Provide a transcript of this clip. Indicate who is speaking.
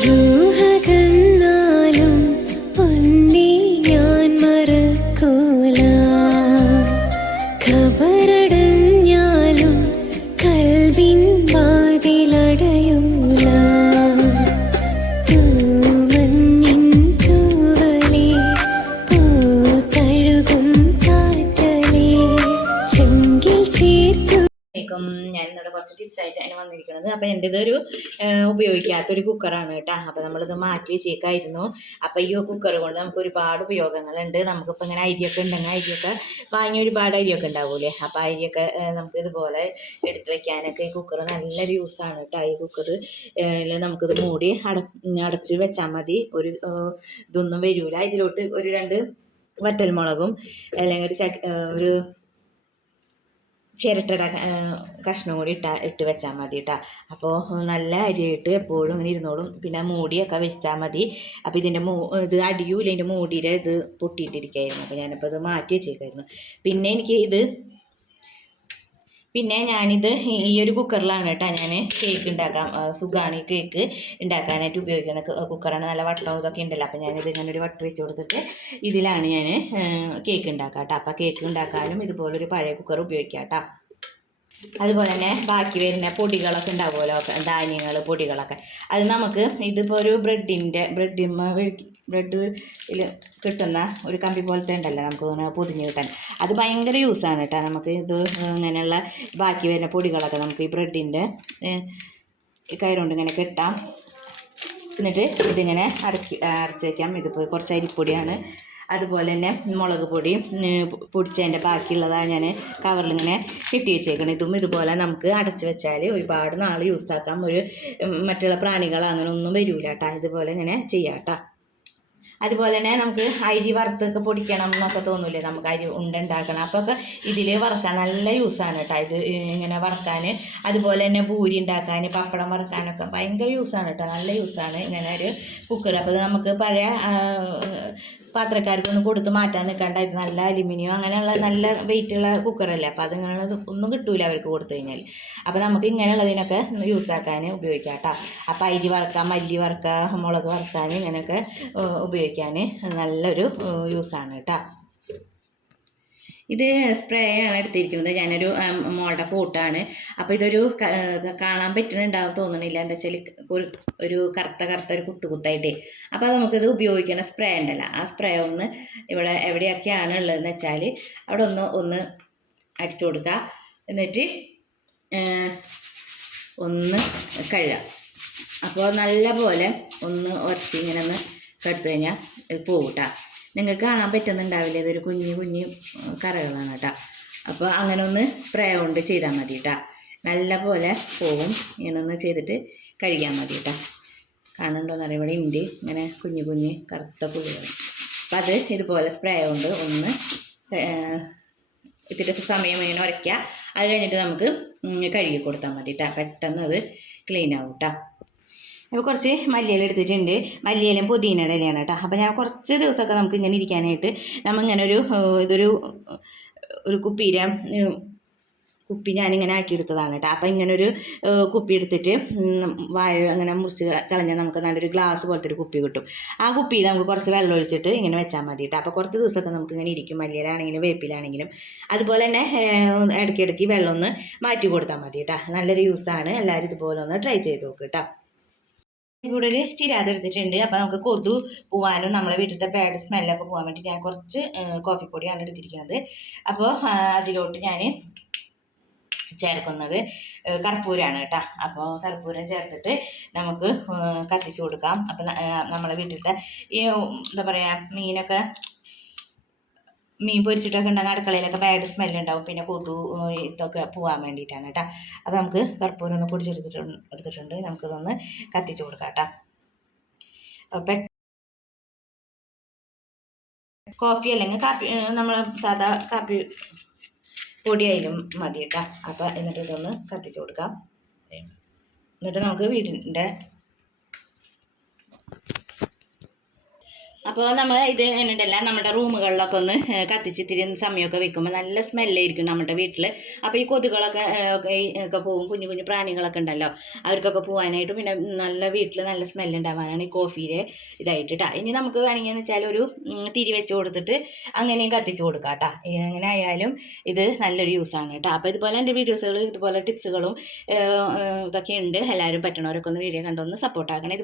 Speaker 1: ruhagan ഇന്നിവിടെ കുറച്ച് tips ആയിട്ട് അതിന് വന്നിരിക്കുന്നത്. അപ്പം എന്റെ ഇതൊരു ഉപയോഗിക്കാത്തൊരു കുക്കറാണ് കേട്ടോ. അപ്പം നമ്മളിത് മാറ്റി വെച്ചേക്കായിരുന്നു. അപ്പം ഈ കുക്കർ കൊണ്ട് നമുക്ക് ഒരുപാട് ഉപയോഗങ്ങളുണ്ട്. നമുക്കിപ്പോൾ ഇങ്ങനെ അരിയൊക്കെ ഉണ്ടെങ്കിൽ അരിയൊക്കെ വാങ്ങി ഒരുപാട് അരിയൊക്കെ ഉണ്ടാവൂലേ? അപ്പം അരിയൊക്കെ നമുക്ക് ഇതുപോലെ എടുത്ത് വെക്കാനൊക്കെ ഈ കുക്കർ നല്ലൊരു യൂസാണ് കേട്ടോ. ഈ കുക്കർ നമുക്കിത് മൂടി അട അടച്ച് വെച്ചാൽ മതി. ഒരു ഇതൊന്നും വരില്ല ഇതിലോട്ട് ഒരു രണ്ട് വറ്റൽമുളകും അല്ലെങ്കിൽ ഒരു ഒരു ചിരട്ടയുടെ കഷ്ണം കൂടി ഇട്ടാ ഇട്ട് വെച്ചാൽ മതി കേട്ടോ അപ്പോൾ നല്ല അരിയിട്ട് എപ്പോഴും ഇങ്ങനെ ഇരുന്നോളും. പിന്നെ മൂടിയൊക്കെ വെച്ചാൽ മതി. അപ്പോൾ ഇതിന്റെ മൂ ഇത് അടിയൂല ഇതിന്റെ മൂടിയുടെ ഇത് പൊട്ടിയിട്ടിരിക്കുകയായിരുന്നു അപ്പോൾ ഞാനപ്പോൾ ഇത് മാറ്റി വെച്ചേക്കായിരുന്നു. പിന്നെ എനിക്ക് ഇത് പിന്നെ ഞാനിത് ഈ ഒരു കുക്കറിലാണ് കേട്ടോ ഞാൻ കേക്ക് ഉണ്ടാക്കാം സുഖമാണ് ഈ കേക്ക് ഉണ്ടാക്കാനായിട്ട് ഉപയോഗിക്കുന്ന കുക്കറാണ് നല്ല വട്ടവും ഇതൊക്കെ ഉണ്ടല്ലോ അപ്പോൾ ഞാനിത് ഇങ്ങനെ ഒരു വട്ടം വെച്ച് കൊടുത്തിട്ട് ഇതിലാണ് ഞാൻ കേക്ക് ഉണ്ടാക്കുക കേട്ടോ. അപ്പോൾ കേക്ക് ഉണ്ടാക്കാനും ഇതുപോലൊരു പഴയ കുക്കർ ഉപയോഗിക്കാം കേട്ടോ. അതുപോലെ തന്നെ ബാക്കി വരുന്ന പൊടികളൊക്കെ ഉണ്ടാവുമല്ലോ ധാന്യങ്ങൾ പൊടികളൊക്കെ. അത് നമുക്ക് ഇതിപ്പോൾ ഒരു ബ്രെഡിന്റെ ബ്രെഡിമ്മ ബ്രെഡിൽ കിട്ടുന്ന ഒരു കമ്പി പോലത്തെ ഉണ്ടല്ലോ നമുക്ക് പൊതിഞ്ഞ് കിട്ടാൻ. അത് ഭയങ്കര യൂസാണ് കേട്ടോ. നമുക്ക് ഇത് ഇങ്ങനെയുള്ള ബാക്കി വരുന്ന പൊടികളൊക്കെ നമുക്ക് ഈ ബ്രെഡിന്റെ കയറുകൊണ്ട് ഇങ്ങനെ കെട്ടാം. എന്നിട്ട് ഇതിങ്ങനെ അടക്കി അടച്ച് വയ്ക്കാം ഇതിപ്പോൾ കുറച്ച് അരിപ്പൊടിയാണ്. അതുപോലെ തന്നെ മുളക് പൊടി പൊടിച്ചതിന്റെ ബാക്കിയുള്ളതാണ് ഞാൻ കവറിലിങ്ങനെ കെട്ടി വെച്ചേക്കണം. ഇതും ഇതുപോലെ നമുക്ക് അടച്ച് വെച്ചാൽ ഒരുപാട് നാൾ യൂസ് ആക്കാം. ഒരു മറ്റുള്ള പ്രാണികൾ അങ്ങനെ ഒന്നും വരില്ല കേട്ടോ. ഇതുപോലെ ഇങ്ങനെ ചെയ്യാം കേട്ടോ. അതുപോലെ തന്നെ നമുക്ക് അരി വറുത്തൊക്കെ പൊടിക്കണം എന്നൊക്കെ തോന്നൂലേ? നമുക്ക് അരി ഉണ്ട ഉണ്ടാക്കണം അപ്പോൾ ഒക്കെ ഇതിൽ വറുക്കാൻ നല്ല യൂസാണ് കേട്ടോ ഇത് ഇങ്ങനെ വറുക്കാൻ അതുപോലെ തന്നെ പൂരി ഉണ്ടാക്കാൻ പപ്പടം വറുക്കാനൊക്കെ ഭയങ്കര യൂസാണ് കേട്ടോ നല്ല യൂസാണ് ഇങ്ങനെ ഒരു കുക്കർ അപ്പോൾ നമുക്ക് പഴയ പാത്രക്കാർക്കൊന്നും കൊടുത്ത് മാറ്റാൻ നിൽക്കണ്ട ഇത് നല്ല അലുമിനിയം അങ്ങനെയുള്ള നല്ല വെയിറ്റുള്ള കുക്കറല്ലേ അപ്പോൾ അതിങ്ങനെ ഒന്നും കിട്ടൂല അവർക്ക് കൊടുത്തു കഴിഞ്ഞാൽ. അപ്പോൾ നമുക്ക് ഇങ്ങനെയുള്ളതിനൊക്കെ യൂസ് ആക്കാൻ ഉപയോഗിക്കാം കേട്ടോ അപ്പോൾ അരി വറുക്കാം മല്ലി വറുക്കുക മുളക് വറുക്കാൻ ഇങ്ങനെയൊക്കെ ഉപയോഗിക്കാൻ നല്ലൊരു യൂസാണ് കേട്ടോ ഇത് സ്പ്രേ ആണ് എടുത്തിരിക്കുന്നത്. ഞാനൊരു മോളുടെ കൂട്ടാണ്. അപ്പോൾ ഇതൊരു കാണാൻ പറ്റുന്നുണ്ടാവും തോന്നണില്ല. എന്താ വെച്ചാൽ ഒരു ഒരു കറുത്ത കറുത്ത ഒരു കുത്തു കുത്തായിട്ടേ. അപ്പോൾ നമുക്കിത് ഉപയോഗിക്കണ സ്പ്രേ ഉണ്ടല്ലോ. ആ സ്പ്രേ ഒന്ന് ഇവിടെ എവിടെയൊക്കെയാണ് ഉള്ളതെന്ന് വെച്ചാൽ അവിടെ ഒന്ന് ഒന്ന് അടിച്ചു കൊടുക്കുക. എന്നിട്ട് ഒന്ന് കഴുകുക. അപ്പോൾ നല്ല പോലെ ഒന്ന് ഉരച്ച് ഇങ്ങനെ ഒന്ന് കെടുത്തു കഴിഞ്ഞാൽ പോകും കേട്ടോ നിങ്ങൾക്ക് കാണാൻ പറ്റുന്നുണ്ടാവില്ല. ഇതൊരു കുഞ്ഞു കുഞ്ഞു കറകളാണ് കേട്ടോ. അപ്പോൾ അങ്ങനെ ഒന്ന് സ്പ്രേ കൊണ്ട് ചെയ്താൽ മതി കേട്ടോ. നല്ല പോലെ പോവും. ഇങ്ങനെ ഒന്ന് ചെയ്തിട്ട് കഴുകിയാൽ മതി കേട്ടോ. കാണുന്നുണ്ടോയെന്ന് അറിയാം. ഇവിടെ ഉണ്ട് ഇങ്ങനെ കുഞ്ഞു കുഞ്ഞ് കറുത്ത പുള്ളികൾ അപ്പം അത് ഇതുപോലെ സ്പ്രേ കൊണ്ട് ഒന്ന് ഇത്തിരി സമയം ഇങ്ങനെ ഉരയ്ക്കുക അത് കഴിഞ്ഞിട്ട് നമുക്ക് കഴുകി കൊടുത്താൽ മതി കേട്ടോ. പെട്ടെന്ന് അത് ക്ലീൻ ആവും കേട്ടോ. അപ്പോൾ കുറച്ച് മല്ലിയില എടുത്തിട്ടുണ്ട്. മല്ലിയിലും പുതിനയുടെ ഇലയാണ് കേട്ടോ. അപ്പോൾ ഞാൻ കുറച്ച് ദിവസമൊക്കെ നമുക്ക് ഇങ്ങനെ ഇരിക്കാനായിട്ട് നമ്മൾ ഇങ്ങനെ ഒരു ഇതൊരു ഒരു കുപ്പീര കുപ്പി ഞാനിങ്ങനെ ആക്കിയെടുത്തതാണ് കേട്ടോ. അപ്പോൾ ഇങ്ങനൊരു കുപ്പി എടുത്തിട്ട് വായ അങ്ങനെ മുറിച്ച് കളഞ്ഞാൽ നമുക്ക് നല്ലൊരു ഗ്ലാസ് പോലത്തെ ഒരു കുപ്പി കിട്ടും. ആ കുപ്പിയിൽ നമുക്ക് കുറച്ച് വെള്ളം ഒഴിച്ചിട്ട് ഇങ്ങനെ വെച്ചാൽ മതി കേട്ടോ. അപ്പോൾ കുറച്ച് ദിവസമൊക്കെ നമുക്ക് ഇങ്ങനെ ഇരിക്കും. മല്ലിയിലാണെങ്കിലും വേപ്പിലാണെങ്കിലും. അതുപോലെ തന്നെ ഇടയ്ക്കിടയ്ക്ക് വെള്ളം ഒന്ന് മാറ്റി കൊടുത്താൽ മതി കേട്ടോ. നല്ലൊരു യൂസാണ്. എല്ലാവരും ഇതുപോലെ ഒന്ന് ട്രൈ ചെയ്ത് നോക്ക് കേട്ടോ. കൂടുതൽ ചിരാതെ എടുത്തിട്ടുണ്ട്. അപ്പോൾ നമുക്ക് കൊതു പോവാനും നമ്മളെ വീട്ടിലത്തെ ബാഡ് സ്മെല്ലൊക്കെ പോകാൻ വേണ്ടി ഞാൻ കുറച്ച് കോഫി പൊടിയാണ് എടുത്തിരിക്കുന്നത്. അപ്പോൾ അതിലോട്ട് ഞാൻ ചേർക്കുന്നത് കർപ്പൂരാണ് കേട്ടോ. അപ്പോൾ കർപ്പൂരം ചേർത്തിട്ട് നമുക്ക് കത്തിച്ച് കൊടുക്കാം. അപ്പം നമ്മളെ വീട്ടിലത്തെ ഈ എന്താ പറയുക മീനൊക്കെ മീൻ പൊരിച്ചിട്ടൊക്കെ ഉണ്ടെങ്കിൽ അടുക്കളയിലൊക്കെ ബാഡ് സ്മെല്ലുണ്ടാവും പിന്നെ കൊതു ഇതൊക്കെ പോകാൻ വേണ്ടിയിട്ടാണ് കേട്ടോ. അപ്പോൾ നമുക്ക് കർപ്പൂരം ഒന്ന് പൊടിച്ചെടുത്തിട്ടുണ്ട് എടുത്തിട്ടുണ്ട്. നമുക്കിതൊന്ന് കത്തിച്ച് കൊടുക്കാം കേട്ടോ. കോഫി അല്ലെങ്കിൽ കാപ്പി നമ്മൾ സാധാ കാപ്പി പൊടിയായാലും മതി കേട്ടോ. അപ്പോൾ എന്നിട്ട് ഇതൊന്ന് കത്തിച്ച് കൊടുക്കാം. എന്നിട്ട് നമുക്ക് വീടിന്റെ അപ്പോൾ നമ്മൾ ഇത് എന്നിട്ടല്ല നമ്മുടെ റൂമുകളിലൊക്കെ ഒന്ന് കത്തിച്ചിത്തിരി സമയമൊക്കെ വെക്കുമ്പോൾ നല്ല സ്മെല്ലായിരിക്കും നമ്മുടെ വീട്ടിൽ അപ്പോൾ ഈ കൊതുകളൊക്കെ ഒക്കെ പോകും കുഞ്ഞു കുഞ്ഞു പ്രാണികളൊക്കെ ഉണ്ടല്ലോ അവർക്കൊക്കെ പോകാനായിട്ട് പിന്നെ നല്ല വീട്ടിൽ നല്ല സ്മെല്ല് ഉണ്ടാവാനാണ് ഈ കോഫിയിൽ ഇതായിട്ട് ഇനി നമുക്ക് വേണമെങ്കിൽ എന്ന് വെച്ചാൽ ഒരു തിരി വെച്ച് കൊടുത്തിട്ട് അങ്ങനെയും കത്തിച്ച് കൊടുക്കാം കേട്ടോ എങ്ങനെ ആയാലും ഇത് നല്ലൊരു യൂസാണ് കേട്ടോ അപ്പോൾ ഇതുപോലെ എന്റെ വീഡിയോസുകൾ ഇതുപോലെ ടിപ്സുകളും ഇതൊക്കെ ഉണ്ട്. എല്ലാവരും പറ്റണവരൊക്കെ ഒന്ന് വീഡിയോ കണ്ടൊന്ന് സപ്പോർട്ടാക്കണം